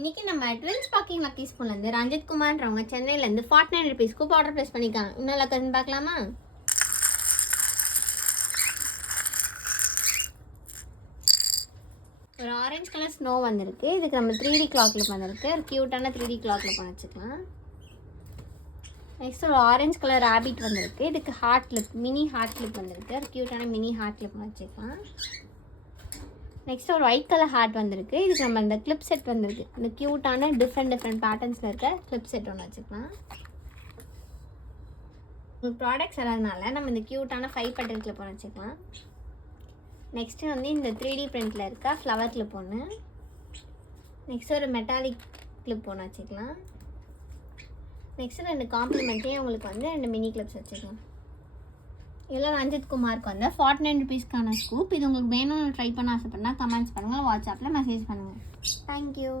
இன்னைக்கு நம்ம twins packing lucky ஸ்பூன்லேருந்து Ranjith குமார்ன்றவங்க சென்னையிலேருந்து 49 ருபீஸ்க்கு ஆர்டர் ப்ளேஸ் பண்ணிக்காங்க. இன்னும் லக்கர்னு பார்க்கலாமா? ஒரு ஆரஞ்சு கலர் ஸ்னோ வந்திருக்கு. இதுக்கு நம்ம 3D கிளாக் லுக் வந்திருக்கு. ஒரு க்யூட்டான 3D கிளாக் லுக் பண்ண வச்சுக்கலாம். நெக்ஸ்ட் ஒரு ஆரஞ்சு கலர் ரேபிட் வந்திருக்கு. இதுக்கு heart lip, mini heart lip வந்திருக்கு. ஒரு க்யூட்டான மினி ஹார்ட் லிப் வச்சுக்கலாம். நெக்ஸ்ட் ஒரு ஒயிட் கலர் ஹார்ட் வந்திருக்கு. இதுக்கு நம்ம இந்த கிளிப் செட் வந்திருக்கு. இந்த க்யூட்டான டிஃப்ரெண்ட் பேட்டர்ன்ஸில் இருக்க கிளிப் செட் ஒன்று வச்சுக்கலாம். உங்கள் ப்ராடக்ட்ஸ் வரதுனால நம்ம இந்த க்யூட்டான 5 பட்டன் கிளிப் ஒன்று வச்சுக்கலாம். நெக்ஸ்ட்டு வந்து இந்த 3D பிரிண்டில் இருக்க ஃப்ளவர் கிளிப் ஒன்று. நெக்ஸ்ட் ஒரு மெட்டாலிக் கிளிப் ஒன்று வச்சுக்கலாம். நெக்ஸ்ட்டு 2 காம்ப்ளிமெண்ட்டே உங்களுக்கு வந்து 2 மினி கிளிப்ஸ் வச்சுக்கலாம். இதெல்லாம் ரஞ்சித் குமாருக்கு வந்து 49 ருபீஸ்க்கான ஸ்கூப். இது உங்களுக்கு வேணும்னு ட்ரை பண்ண ஆசைப்பட்னா கமெண்ட்ஸ் பண்ணுங்கள், வாட்ஸ்அப்பில் மெசேஜ் பண்ணுங்கள். தேங்க்யூ.